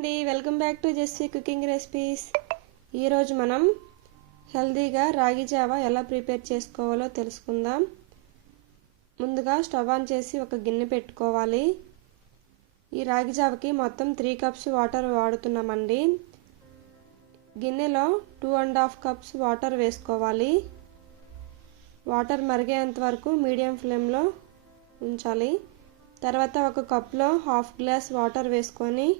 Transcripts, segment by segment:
అండి. Welcome back to Jessie cooking recipes ఈరోజు మనం హెల్తీగా రాగి జావా ఎలా ప్రిపేర్ చేసుకోవాలో తెలుసుకుందాం. ముందుగా స్టవ్ ఆన్ చేసి ఒక గిన్నె పెట్టుకోవాలి. ఈ రాగి జావకి మొత్తం త్రీ కప్స్ వాటర్ వాడుతున్నామండి. గిన్నెలో two and half cups water వేసుకోవాలి. వాటర్ మరిగేంత వరకు మీడియం ఫ్లేమ్లో ఉంచాలి. తర్వాత ఒక కప్లో హాఫ్ గ్లాస్ వాటర్ వేసుకొని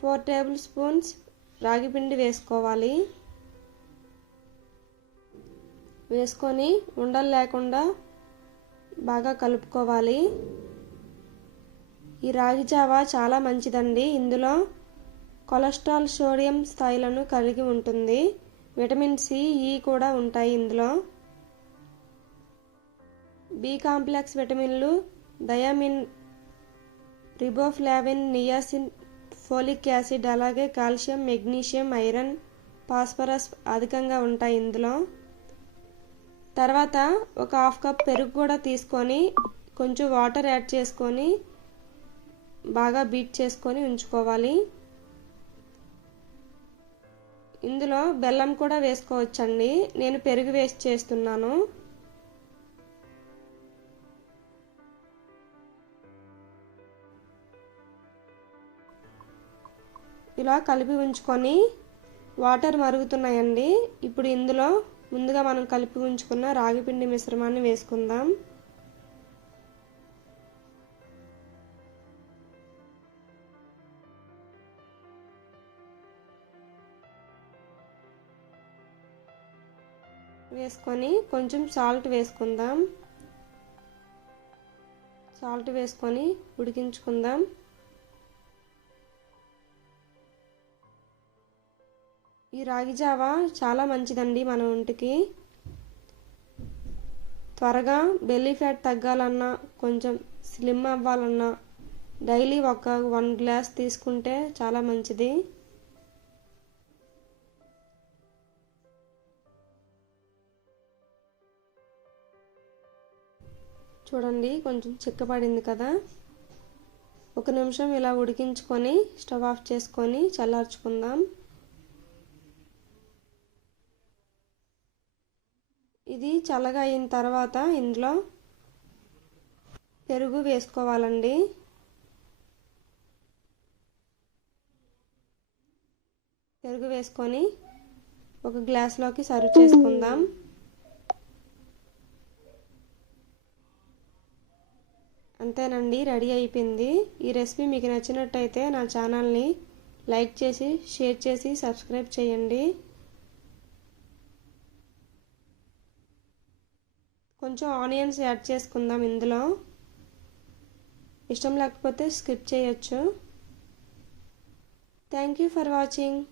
ఫోర్ టేబుల్ స్పూన్స్ రాగి పిండి వేసుకోవాలి. వేసుకొని ఉండలు లేకుండా బాగా కలుపుకోవాలి. ఈ రాగి జావా చాలా మంచిదండి. ఇందులో కొలెస్ట్రాల్ సోడియం స్థాయిలను కలిగి ఉంటుంది. విటమిన్ సి ఈ కూడా ఉంటాయి ఇందులో. బి కాంప్లెక్స్ విటమిన్లు thiamine riboflavin niacin folic acid అలాగే కాల్షియం మెగ్నీషియం ఐరన్ ఫాస్ఫరస్ అధికంగా ఉంటాయి ఇందులో. తర్వాత ఒక హాఫ్ కప్ పెరుగు కూడా తీసుకొని కొంచెం వాటర్ యాడ్ చేసుకొని బాగా బీట్ చేసుకొని ఉంచుకోవాలి. ఇందులో బెల్లం కూడా వేసుకోవచ్చండి. నేను పెరుగు వేస్ట్ చేస్తున్నాను. ఇలా కలిపి ఉంచుకొని వాటర్ మరుగుతున్నాయండి. ఇప్పుడు ఇందులో ముందుగా మనం కలిపి ఉంచుకున్న రాగిపిండి మిశ్రమాన్ని వేసుకుందాం. వేసుకొని కొంచెం సాల్ట్ వేసుకుందాం. సాల్ట్ వేసుకొని ఉడికించుకుందాం. ఈ రాగి జావా చాలా మంచిదండి మన ఒంటికి. త్వరగా బెల్లీ ఫ్యాట్ తగ్గాలన్నా కొంచెం స్లిమ్ అవ్వాలన్నా డైలీ ఒక వన్ గ్లాస్ తీసుకుంటే చాలా మంచిది. చూడండి కొంచెం చిక్కపడింది కదా. ఒక నిమిషం ఇలా ఉడికించుకొని స్టవ్ ఆఫ్ చేసుకొని చల్లార్చుకుందాం. ఇది చల్లగా అయిన తర్వాత ఇందులో పెరుగు వేసుకోవాలండి. పెరుగు వేసుకొని ఒక గ్లాస్లోకి సర్వ్ చేసుకుందాం. అంతేనండి రెడీ అయిపోయింది. ఈ రెసిపీ మీకు నచ్చినట్టయితే నా ఛానల్ని లైక్ చేసి షేర్ చేసి సబ్స్క్రైబ్ చేయండి. కొంచెం ఆనియన్స్ యాడ్ చేసుకుందాం ఇందులో. ఇష్టం లేకపోతే స్కిప్ చేయొచ్చు. Thank you for watching.